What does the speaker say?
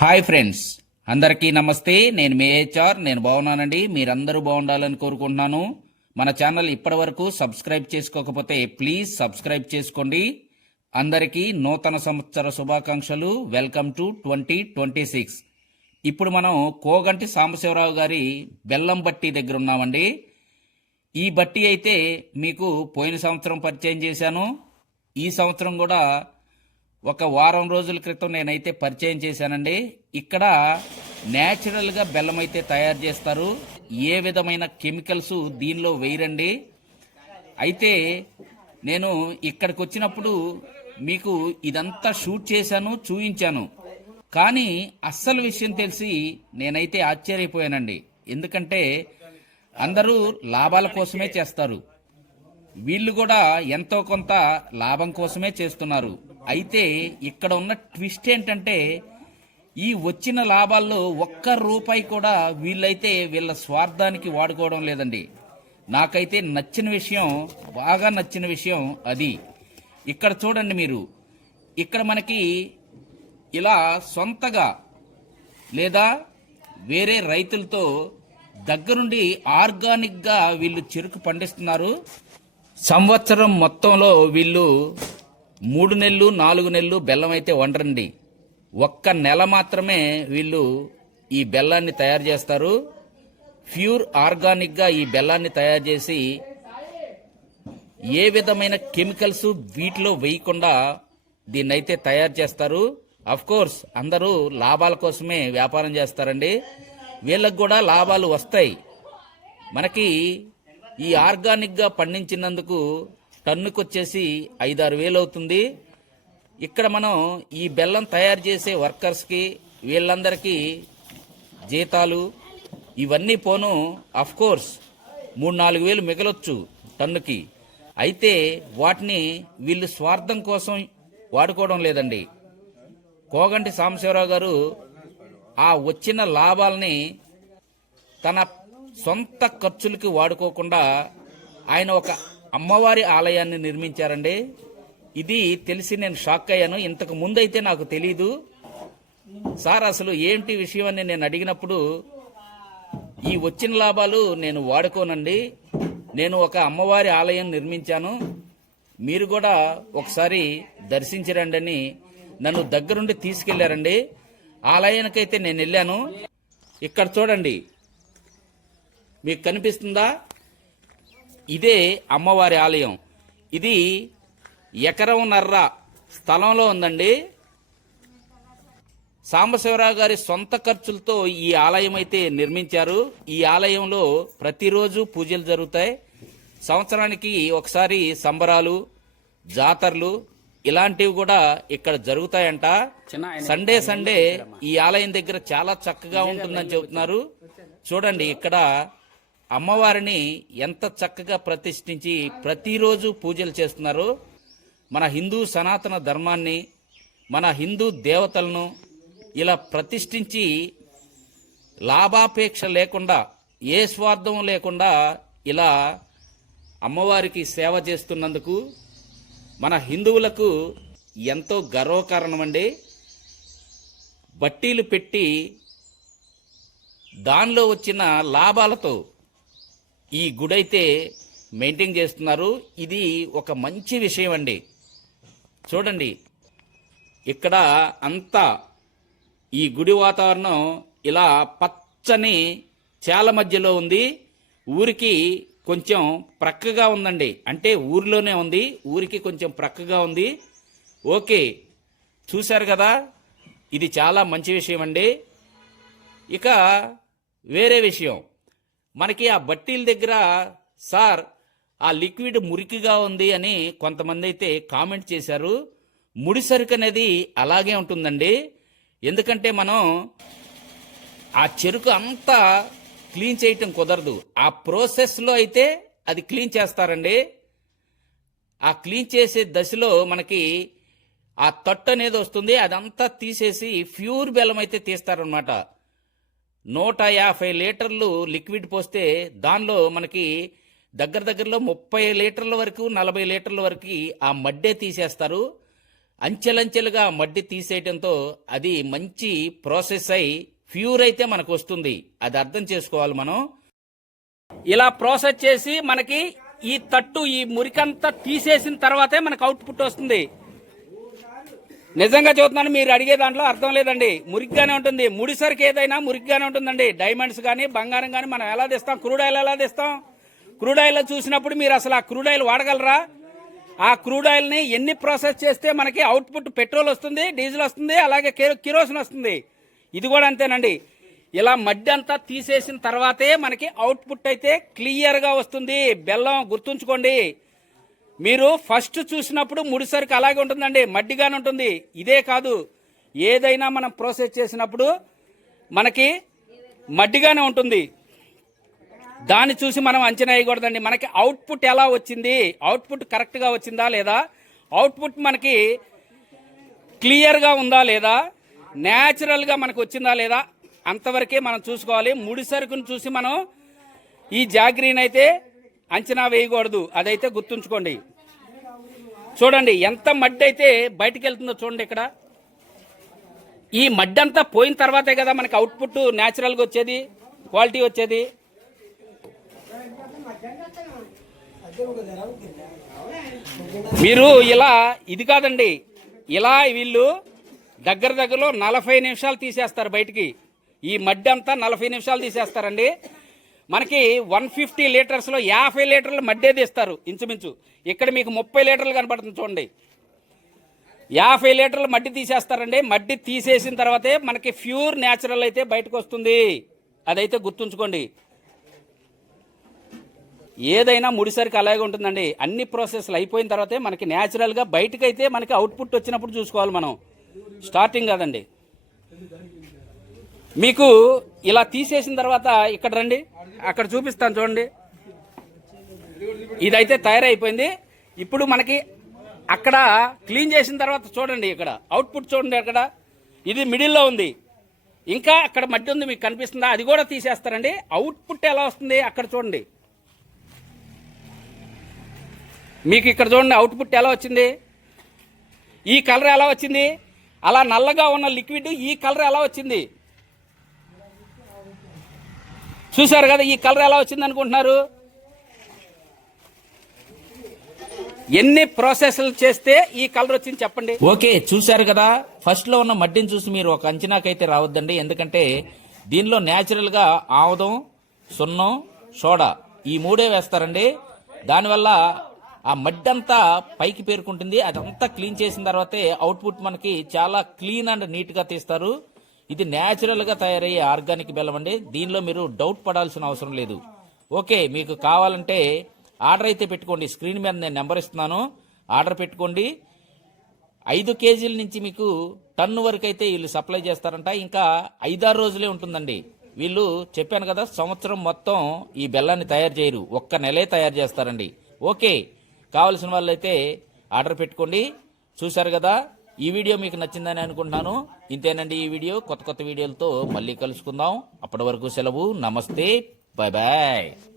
Hi friends అందరికీ నమస్తే. నేను మీ హెచ్ఆర్ నేను బాగున్నానండి. మీరందరూ బాగుండాలని కోరుకుంటున్నాను. మన ఛానల్ ఇప్పటి వరకు సబ్స్క్రైబ్ చేసుకోకపోతే ప్లీజ్ సబ్స్క్రైబ్ చేసుకోండి. అందరికీ నూతన సంవత్సర శుభాకాంక్షలు. Welcome to twenty twenty six. ఇప్పుడు మనం కోగంటి సాంబశివరావు గారి బెల్లం బట్టి దగ్గర ఉన్నామండి. ఈ బట్టి అయితే మీకు పోయిన సంవత్సరం పరిచయం చేశాను. ఈ సంవత్సరం కూడా ఒక వారం రోజుల క్రితం నేనైతే పరిచయం చేశానండి. ఇక్కడ న్యాచురల్గా బెల్లం అయితే తయారు చేస్తారు. ఏ విధమైన కెమికల్స్ దీనిలో వేయరండి. అయితే నేను ఇక్కడికి వచ్చినప్పుడు మీకు ఇదంతా షూట్ చేశాను చూయించాను. కానీ అస్సలు విషయం తెలిసి నేనైతే ఆశ్చర్యపోయానండి. ఎందుకంటే అందరూ లాభాల కోసమే చేస్తారు. వీళ్ళు కూడా ఎంతో కొంత లాభం కోసమే చేస్తున్నారు. అయితే ఇక్కడ ఉన్న ట్విస్ట్ ఏంటంటే ఈ వచ్చిన లాభాల్లో ఒక్క రూపాయి కూడా వీళ్ళైతే వీళ్ళ స్వార్థానికి వాడుకోవడం లేదండి. నాకైతే నచ్చిన విషయం బాగా నచ్చిన విషయం అది. ఇక్కడ చూడండి మీరు. ఇక్కడ మనకి ఇలా సొంతగా లేదా వేరే రైతులతో దగ్గరుండి ఆర్గానిక్గా వీళ్ళు చెరుకు పండిస్తున్నారు. సంవత్సరం మొత్తంలో వీళ్ళు మూడు నెలలు నాలుగు నెలలు బెల్లం అయితే వండరండి. ఒక్క నెల మాత్రమే వీళ్ళు ఈ బెల్లాన్ని తయారు చేస్తారు. ప్యూర్ ఆర్గానిక్గా ఈ బెల్లాన్ని తయారు చేసి ఏ విధమైన కెమికల్స్ వీటిలో వేయకుండా దీన్నైతే తయారు చేస్తారు. అఫ్ కోర్స్ అందరూ లాభాల కోసమే వ్యాపారం చేస్తారండి. వీళ్ళకు కూడా లాభాలు వస్తాయి. మనకి ఈ ఆర్గానిక్గా పండించినందుకు టన్నుకు వచ్చేసి ఐదారు వేలు అవుతుంది ఇక్కడ మనం ఈ బెల్లం తయారు చేసే వర్కర్స్కి వీళ్ళందరికీ జీతాలు ఇవన్నీ పోను అఫ్ కోర్స్ మూడు నాలుగు వేలు మిగలొచ్చు టన్నుకి. అయితే వాటిని వీళ్ళు స్వార్థం కోసం వాడుకోవడం లేదండి. కోగంటి సాంబశివరావు గారు ఆ వచ్చిన లాభాలని తన సొంత ఖర్చులకి వాడుకోకుండా ఆయన ఒక అమ్మవారి ఆలయాన్ని నిర్మించారండి. ఇది తెలిసి నేను షాక్ అయ్యాను. ఇంతకు ముందైతే నాకు తెలీదు. సార్ అసలు ఏంటి విషయం అని నేను అడిగినప్పుడు ఈ వచ్చిన లాభాలు నేను వాడుకోనండి. నేను ఒక అమ్మవారి ఆలయం నిర్మించాను. మీరు కూడా ఒకసారి దర్శించరండి అని నన్ను దగ్గరుండి తీసుకెళ్ళారండి. ఆలయానికైతే నేను వెళ్ళాను. ఇక్కడ చూడండి. మీకు కనిపిస్తుందా? ఇదే అమ్మవారి ఆలయం. ఇది ఎకరం నర్ర స్థలంలో ఉందండి. సాంబశివరావు గారి సొంత ఖర్చులతో ఈ ఆలయం అయితే నిర్మించారు. ఈ ఆలయంలో ప్రతిరోజు పూజలు జరుగుతాయి. సంవత్సరానికి ఒకసారి సంబరాలు జాతరలు ఇలాంటివి కూడా ఇక్కడ జరుగుతాయంట. సండే సండే ఈ ఆలయం దగ్గర చాలా చక్కగా ఉంటుందని చెబుతున్నారు. చూడండి ఇక్కడ అమ్మవారిని ఎంత చక్కగా ప్రతిష్ఠించి ప్రతిరోజు పూజలు చేస్తున్నారో మన హిందూ సనాతన ధర్మాన్ని మన హిందూ దేవతలను ఇలా ప్రతిష్ఠించి లాభాపేక్ష లేకుండా ఏ స్వార్థం లేకుండా ఇలా అమ్మవారికి సేవ చేస్తున్నందుకు మన హిందువులకు ఎంతో గర్వకారణమండి. బట్టీలు పెట్టి దానిలో వచ్చిన లాభాలతో ఈ గుడైతే మెయింటైన్ చేస్తున్నారు. ఇది ఒక మంచి విషయం అండి. చూడండి. ఇక్కడ అంతా ఈ గుడి వాతావరణం ఇలా పచ్చని చేల మధ్యలో ఉంది. ఊరికి కొంచెం ప్రక్కగా ఉందండి. అంటే ఊరిలోనే ఉంది. ఊరికి కొంచెం ప్రక్కగా ఉంది. ఓకే. చూశారు కదా? ఇది చాలా మంచి విషయం అండి. ఇక వేరే విషయం. మనకి ఆ బట్టీల దగ్గర సార్ ఆ లిక్విడ్ మురికిగా ఉంది అని కొంతమంది అయితే కామెంట్ చేశారు. ముడి సరుకు అనేది అలాగే ఉంటుందండి. ఎందుకంటే మనం ఆ చెరుకు అంతా క్లీన్ చేయటం కుదరదు. ఆ ప్రాసెస్లో అయితే అది క్లీన్ చేస్తారండి. ఆ క్లీన్ చేసే దశలో మనకి ఆ తట్టు అనేది వస్తుంది. అదంతా తీసేసి ప్యూర్ బెల్లం అయితే తీస్తారనమాట నూట యాభై లీటర్లు లిక్విడ్ పోస్తే దానిలో మనకి దగ్గర దగ్గరలో ముప్పై లీటర్ల వరకు నలభై లీటర్ల వరకు ఆ మడ్డే తీసేస్తారు. అంచెలంచెలుగా మడ్డి తీసేయడంతో అది మంచి ప్రాసెస్ అయి ప్యూర్ అయితే మనకు వస్తుంది. అది అర్థం చేసుకోవాలి మనం. ఇలా ప్రాసెస్ చేసి మనకి ఈ తట్టు ఈ మురికంతా తీసేసిన తర్వాతే మనకు అవుట్పుట్ వస్తుంది. నిజంగా చూస్తున్నాను మీరు అడిగే దాంట్లో అర్థం లేదండి. మురిగ్గానే ఉంటుంది. ముడిసరికి ఏదైనా మురిగ్గానే ఉంటుందండి. డైమండ్స్ కానీ బంగారం కానీ మనం ఎలా తెస్తాం? క్రూడ్ ఆయిల్ ఎలా తెస్తాం? క్రూడ్ ఆయిల్ చూసినప్పుడు మీరు అసలు ఆ క్రూడ్ ఆయిల్ వాడగలరా? ఆ క్రూడ్ ఆయిల్ని ఎన్ని ప్రాసెస్ చేస్తే మనకి అవుట్పుట్ పెట్రోల్ వస్తుంది డీజిల్ వస్తుంది అలాగే కిరోసిన్ వస్తుంది? ఇది కూడా అంతేనండి. ఇలా మడ్డి అంతా తీసేసిన తర్వాతే మనకి అవుట్పుట్ అయితే క్లియర్గా వస్తుంది. బెల్లం గుర్తుంచుకోండి. మీరు ఫస్ట్ చూసినప్పుడు ముడిసరికి అలాగే ఉంటుందండి మడ్డిగానే ఉంటుంది. ఇదే కాదు ఏదైనా మనం ప్రాసెస్ చేసినప్పుడు మనకి మడ్డిగానే ఉంటుంది. దాన్ని చూసి మనం అంచనా వేయకూడదండి. మనకి అవుట్పుట్ ఎలా వచ్చింది? అవుట్పుట్ కరెక్ట్గా వచ్చిందా లేదా? అవుట్పుట్ మనకి క్లియర్గా ఉందా లేదా? న్యాచురల్గా మనకు వచ్చిందా లేదా? అంతవరకే మనం చూసుకోవాలి. ముడి సరుకును చూసి మనం ఈ జాగ్రీన్ అయితే అంచనా వేయకూడదు. అదైతే గుర్తుంచుకోండి. చూడండి ఎంత మడ్డి అయితే బయటికి వెళ్తుందో చూడండి ఇక్కడ. ఈ మడ్డి అంతా పోయిన తర్వాతే కదా మనకి అవుట్పుట్ న్యాచురల్గా వచ్చేది క్వాలిటీ వచ్చేది. మీరు ఇలా ఇది కాదండి ఇలా వీళ్ళు దగ్గర దగ్గరలో నలభై నిమిషాలు తీసేస్తారు బయటికి. ఈ మడ్డి అంతా నలభై నిమిషాలు తీసేస్తారండి. మనకి వన్ ఫిఫ్టీ లీటర్స్లో యాభై లీటర్లు మడ్డేది ఇస్తారు ఇంచుమించు. ఇక్కడ మీకు ముప్పై లీటర్లు కనపడుతుంది చూడండి. యాభై లీటర్లు మడ్డి తీసేస్తారండి. మడ్డి తీసేసిన తర్వాతే మనకి ప్యూర్ న్యాచురల్ అయితే బయటకు వస్తుంది. అదైతే గుర్తుంచుకోండి. ఏదైనా ముడిసరికి అలాగే ఉంటుందండి. అన్ని ప్రాసెస్లు అయిపోయిన తర్వాతే మనకి న్యాచురల్గా బయటకైతే మనకి అవుట్పుట్ వచ్చినప్పుడు చూసుకోవాలి మనం. స్టార్టింగ్ కాదండి. మీకు ఇలా తీసేసిన తర్వాత ఇక్కడ రండి. అక్కడ చూపిస్తాను చూడండి. ఇదైతే తయారైపోయింది. ఇప్పుడు మనకి అక్కడ క్లీన్ చేసిన తర్వాత చూడండి ఇక్కడ. అవుట్పుట్ చూడండి అక్కడ. ఇది మిడిల్లో ఉంది. ఇంకా అక్కడ మట్టి ఉంది మీకు కనిపిస్తుందా? అది కూడా తీసేస్తారండి. అవుట్పుట్ ఎలా వస్తుంది అక్కడ చూడండి. మీకు ఇక్కడ చూడండి అవుట్పుట్ ఎలా వచ్చింది? ఈ కలర్ ఎలా వచ్చింది? అలా నల్లగా ఉన్న లిక్విడ్ ఈ కలర్ ఎలా వచ్చింది? చూశారు కదా ఈ కలర్ ఎలా వచ్చింది అనుకుంటున్నారు? ఎన్ని ప్రాసెస్లు చేస్తే ఈ కలర్ వచ్చింది చెప్పండి. ఓకే చూశారు కదా. ఫస్ట్లో ఉన్న మడ్డిని చూసి మీరు ఒక అంచనాకైతే రావద్దండి. ఎందుకంటే దీనిలో నేచురల్గా ఆముదం సున్నం సోడా ఈ మూడే వేస్తారండి. దానివల్ల ఆ మడ్డి అంతా పైకి పేరుకుంటుంది. అదంతా క్లీన్ చేసిన తర్వాతే అవుట్పుట్ మనకి చాలా క్లీన్ అండ్ నీట్గా తీస్తారు. ఇది న్యాచురల్గా తయారయ్యే ఆర్గానిక్ బెల్లం అండి. దీనిలో మీరు డౌట్ పడాల్సిన అవసరం లేదు. ఓకే మీకు కావాలంటే ఆర్డర్ అయితే పెట్టుకోండి. స్క్రీన్ మీద నేను నెంబర్ ఇస్తున్నాను. ఆర్డర్ పెట్టుకోండి. ఐదు కేజీల నుంచి మీకు టన్ను వరకు అయితే వీళ్ళు సప్లై చేస్తారంట. ఇంకా ఐదారు రోజులే ఉంటుందండి. వీళ్ళు చెప్పాను కదా సంవత్సరం మొత్తం ఈ బెల్లాన్ని తయారు చేయరు. ఒక్క నెలే తయారు చేస్తారండి. ఓకే కావలసిన వాళ్ళైతే ఆర్డర్ పెట్టుకోండి. చూశారు కదా ఈ వీడియో మీకు నచ్చిందని అనుకుంటున్నాను. ఇంతేనండి ఈ వీడియో. కొత్త కొత్త వీడియోలతో మళ్ళీ కలుసుకుందాం. అప్పటి వరకు సెలవు. నమస్తే. Bye bye